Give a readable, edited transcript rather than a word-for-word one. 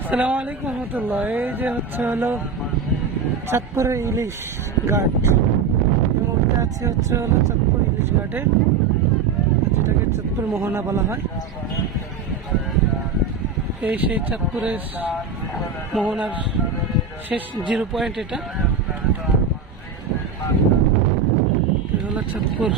আসসালামু আলাইকুম রহমতুল্লাহ। এই যে হলো চাঁদপুরের ইলিশ ঘাট। এই মুহূর্তে আছে হলো চাঁদপুর ইলিশ ঘাটে, যেটাকে চাঁদপুর মোহনা বলা হয়। এই সেই চাঁদপুরের মোহনার শেষ জিরো পয়েন্ট। এটা হলো চাঁদপুর